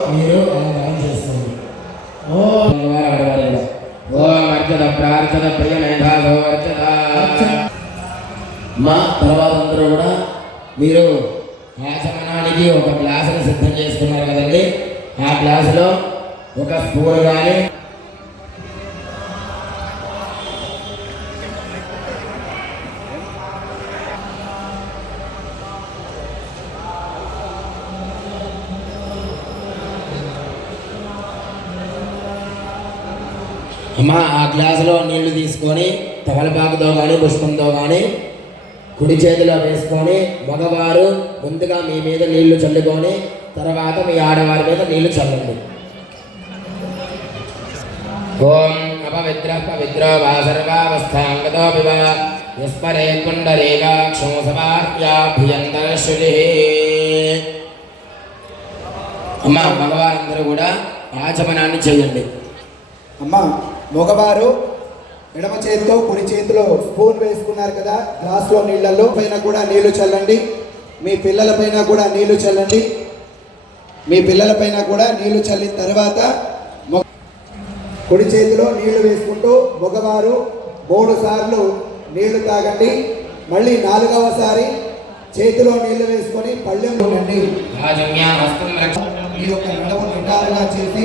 మీరు అలంకారం చేసుకోండి ఓ ఓం అర్చత ప్రార్థత ప్రియ మేధాసో అర్చత మా తర్వాత అందరూ కూడా మీరు ఆచమనానికి ఒక గ్లాసును సిద్ధం చేసుకున్నారు కదండి. ఆ గ్లాసులో ఒక స్పూన్ కానీ అమ్మ ఆ గ్లాసులో నీళ్ళు తీసుకొని తమలపాకుతో కానీ పుష్పంతో కానీ కుడి చేతిలో వేసుకొని మగవారు ముందుగా మీ మీద నీళ్ళు చల్లుకొని తర్వాత మీ ఆడవారి మీద నీళ్ళు చల్లండి. ఓం అపవిద్ర పవిత్ర వా సర్వావస్థాంగతో వివ విస్మరే కుండరీకాక్షం సమాహ్యాభ్యంతర అమ్మ మగవారందరూ కూడా ఆచమనాన్ని చేయండి. అమ్మ మగవారు ఎడమ చేతితో కుడి చేతిలో స్పూన్ వేసుకున్నారు కదా గ్లాస్లో నీళ్ళల్లో పైన కూడా నీళ్ళు చల్లండి. మీ పిల్లల పైన కూడా నీళ్ళు చల్లండి. మీ పిల్లల పైన కూడా నీళ్ళు చల్లిన తర్వాత కుడి చేతిలో నీళ్ళు వేసుకుంటూ మగవారు మూడు సార్లు నీళ్ళు తాగండి. మళ్ళీ నాలుగవసారి చేతిలో నీళ్ళు వేసుకొని రక్ష మీ యొక్క నడవ నిటారుగా చేసి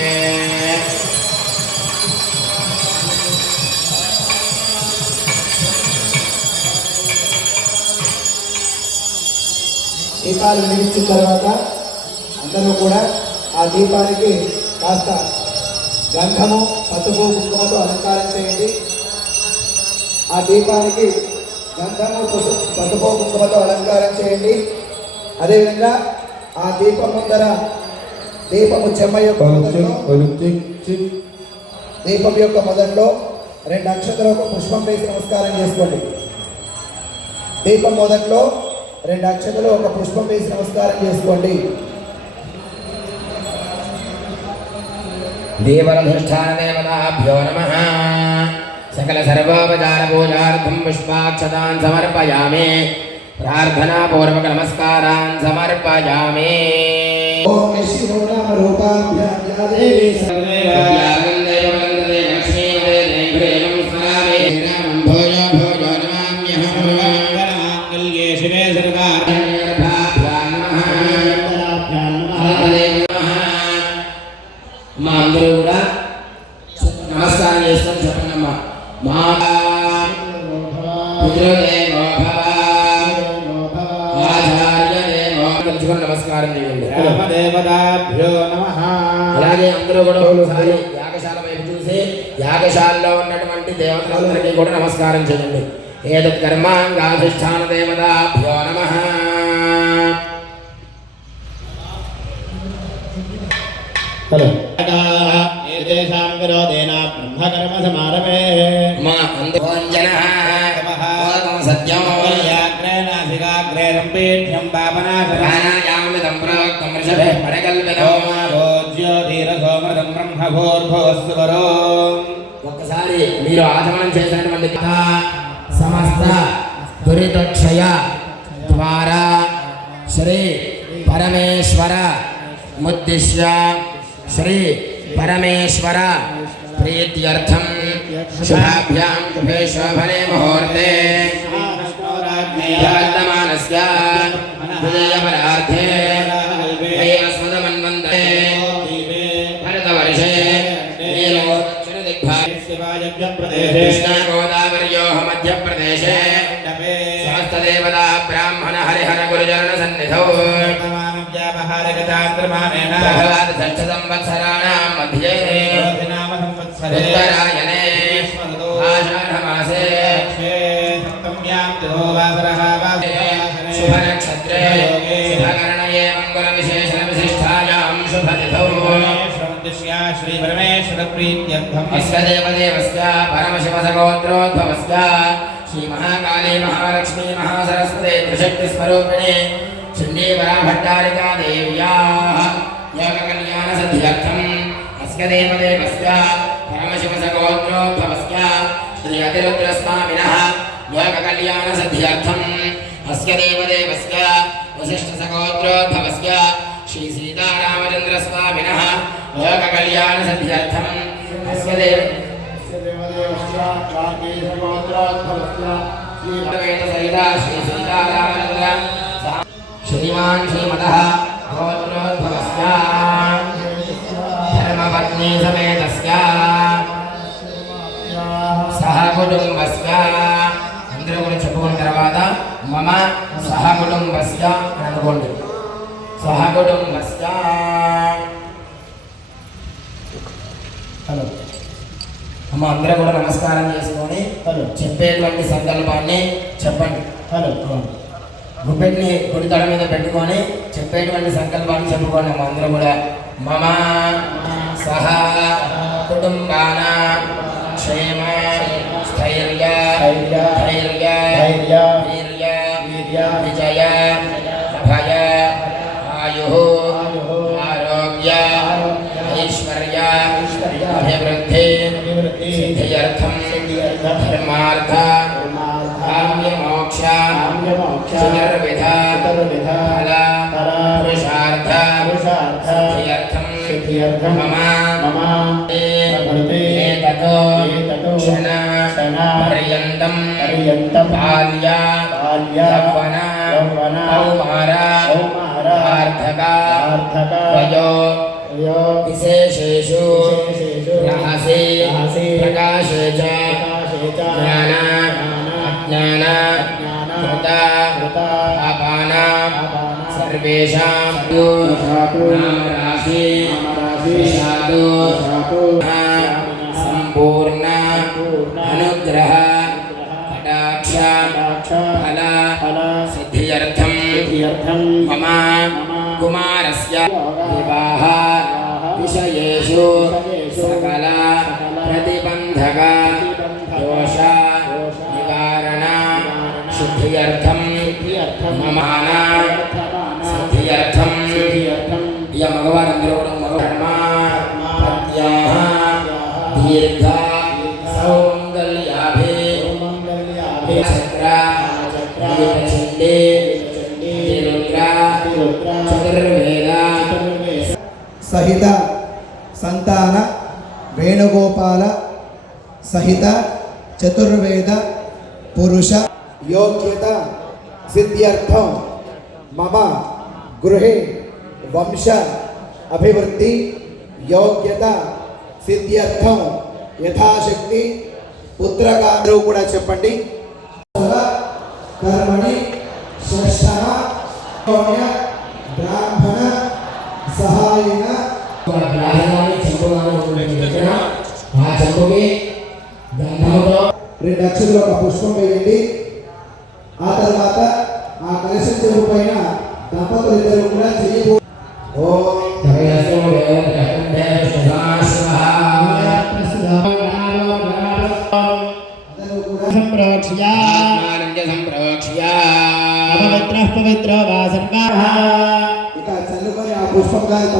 దీపాలు వెలిగించిన తర్వాత అందరూ కూడా ఆ దీపానికి కాస్త గంధము పసుపు కుంకుమతో అలంకారం చేయండి. ఆ దీపానికి గంధము పసు పసుపు కుంకుమతో అలంకారం చేయండి. అదేవిధంగా ఆ దీపం ముందర దీపము చెమ్మ యొక్క దీపం యొక్క మొదట్లో రెండు అక్షతలకు పుష్పం వేసి నమస్కారం చేసుకోండి. దీపం మొదట్లో రెండు అక్షతలు ఒక పుష్పం వేసి నమస్కారం చేసుకోండి. దేవరధిష్టానదేవతాభ్యో నమ. సకల సర్వోపచార పూజార్థం పుష్పాక్షతాన్ సమర్పయామి. ప్రార్థనాపూర్వక నమస్కారాన్ సమర్పయామి. ఓం శివో నామ రూపాభ్యాం యా నమస్కారం చేయండి రామదేవతాభ్యో నమ అలాగే అందరూ కూడా ఒకసారి యాగశాల వైపు చూసి యాగశాలలో ఉన్నటువంటి దేవతలందరికీ కూడా నమస్కారం చేయండి. ఏదత్ కర్మాంగాధిష్టాన దేవతాభ్యో నమ. హలో. ఏతేషాం విరోధేన? బ్రహ్మకర్మ సమారభే మా అందోంజన సత్యం యాగ్రే నాసికాగ్రే రంపేఢ్యం పాపనాశన ప్రాణాయామిదం ప్రోక్తం ఋషభే పరకల్పితం జ్యోతిరసోమృతం బ్రహ్మభోర్భవస్వరో ఒక్కసారి మీరు ఆచమనం చేసినటువంటి కథ సమస్త దురితక్షయ ద్వారా శ్రీ పరమేశ్వర ముద్దిశ్య శ్రీ పరమేశ్వర ప్రీత్యర్థం शुभाभ्यां शुभे शोभने मुहूर्ते वर्तमानस्य विजयपरार्थे वैवस्मदमन्वन्दे भरतवर्षे कृष्णगोदावर्योः मध्यप्रदेशे समस्तदेवता ब्राह्मण हरिहर भगवान् मध्ये उत्तरायणे ये मंगल विशेष मङ्गलविशेषणविशिष्ठायां शुभतिथौ श्रीपरमेश्वरप्रीत्यर्थम्। अस्य देवदेवस्य परमशिवसगोत्रोद्भवस्य श्रीमहाकाली महालक्ष्मी महासरस्वती महासरस्वते त्रिशक्तिस्वरूपिणे शिण्डीपराभट्टारिका देव्याः योगकल्याणसिद्ध्यर्थम् अस्य देवदेवस्य परमशिवसगोत्रोद्भवस्य श्रीयतिरुद्रस्वामिनः योगकल्याणसिद्ध्यर्थम् अस्य देवदेवस्य वसिष्ठसगोत्रोद्भवस्य श्रीसीतारामचन्द्रस्वामिनः लोककल्याणसिद्ध्यर्थम् अस्य देव श्रीमान् श्रीमतः गोत्रोद्भवस्य धर्मपत्नी सह कुटुम्बस्य। చెప్పుకున్న తర్వాత మమ సహ కుటుంబస్య అని అనుకోండి. సహ కుటుంబస్య. హలో. అమ్మ అందరూ కూడా నమస్కారం చేసుకొని హలో. చెప్పేటువంటి సంకల్పాన్ని చెప్పండి. హలో. గుప్పెట్ని కుడి తల మీద పెట్టుకొని చెప్పేటువంటి సంకల్పాన్ని చెప్పుకోండి అమ్మ అందరూ కూడా. మమ సహ కుటుంబాన. धैर्य धैर्य वीर्य वीर्य विजय भय आयुः आरोग्य ऐश्वर्य अभिवृद्धि सिद्ध्यर्थं धर्मार्थ काम्यमोक्ष चतुर्विध फल पुरुषार्थ सिद्ध्यर्थं मम मम एततो क्षणपर्यन्तम् బాల్య యవ్వన కౌమార ఆర్థక వయో విశేషేషు రహసి ప్రకాశే చ జ్ఞాన అజ్ఞాన కృత పాపాన సర్వేషాం నామరాశి విషాదు సంపూర్ణ అనుగ్రహ కటాక్ష मम कुमारस्य दिवाः विषयेषु सकल प्रतिबन्धक दोष निवारण शुद्धियर्थं ममाना सिद्धियर्थं या भगवान् इन्द्रगुणं मगधर्मा पत्याः दीर्घा चक्रा चक्रे సహిత సంతాన వేణుగోపాల సహిత చతుర్వేద పురుష యోగ్యత సిద్ధ్యర్థం. మమ గృహే వంశ అభివృద్ధి యోగ్యత సిద్ధ్యర్థం. యథాశక్తి పుత్రగారు కూడా చెప్పండి. కర్మణి శ్రేష్ఠ గ్రాహకాన్ని చెంపుగాను ఉంటుంది ఆ చెంపుకి గంధముతో రెండు అక్షరాలు ఒక పుష్పం వేయండి ఆ తర్వాత ఆ కలశం చెరువు పైన దంపతులు ఇద్దరు కూడా చెయ్యి ఓం పవిత్రో సర్వాః ఇక చల్లుకొని ఆ పుష్పం కాదు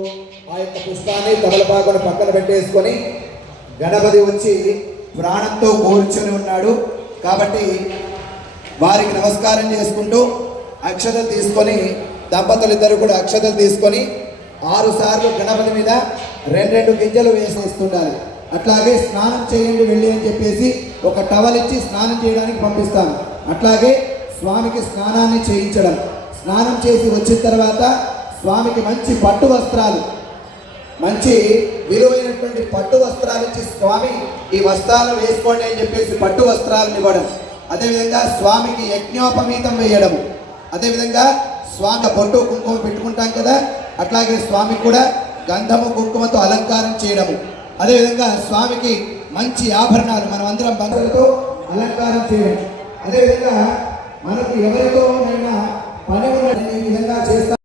పుష్పాన్ని తమలపాకును పక్కన పెట్టేసుకొని గణపతి వచ్చి ప్రాణంతో కూర్చొని ఉన్నాడు. కాబట్టి వారికి నమస్కారం చేసుకుంటూ అక్షతలు తీసుకొని దంపతులు ఇద్దరు కూడా అక్షతలు తీసుకొని ఆరు సార్లు గణపతి మీద రెండు రెండు గింజలు వేసేస్తుండాలి. అట్లాగే స్నానం చేయండి వెళ్ళి అని చెప్పేసి ఒక టవల్ ఇచ్చి స్నానం చేయడానికి పంపిస్తాను. అట్లాగే స్వామికి స్నానాన్ని చేయించడం. స్నానం చేసి వచ్చిన తర్వాత స్వామికి మంచి పట్టు వస్త్రాలు. మంచి విలువైనటువంటి పట్టు వస్త్రాలు ఇచ్చి స్వామి ఈ వస్త్రాలు వేసుకోండి అని చెప్పేసి పట్టు వస్త్రాలను ఇవ్వడం. అదేవిధంగా స్వామికి యజ్ఞోపమీతం వేయడము. అదేవిధంగా స్వామి బొట్టు కుంకుమ పెట్టుకుంటాం కదా అట్లాగే స్వామికి కూడా గంధము కుంకుమతో అలంకారం చేయడము. అదేవిధంగా స్వామికి మంచి ఆభరణాలు మనం అందరం బంధువులతో అలంకారం చేయడం. అదేవిధంగా మనకు ఎవరితో పని ఉన్న ఈ విధంగా చేస్తాం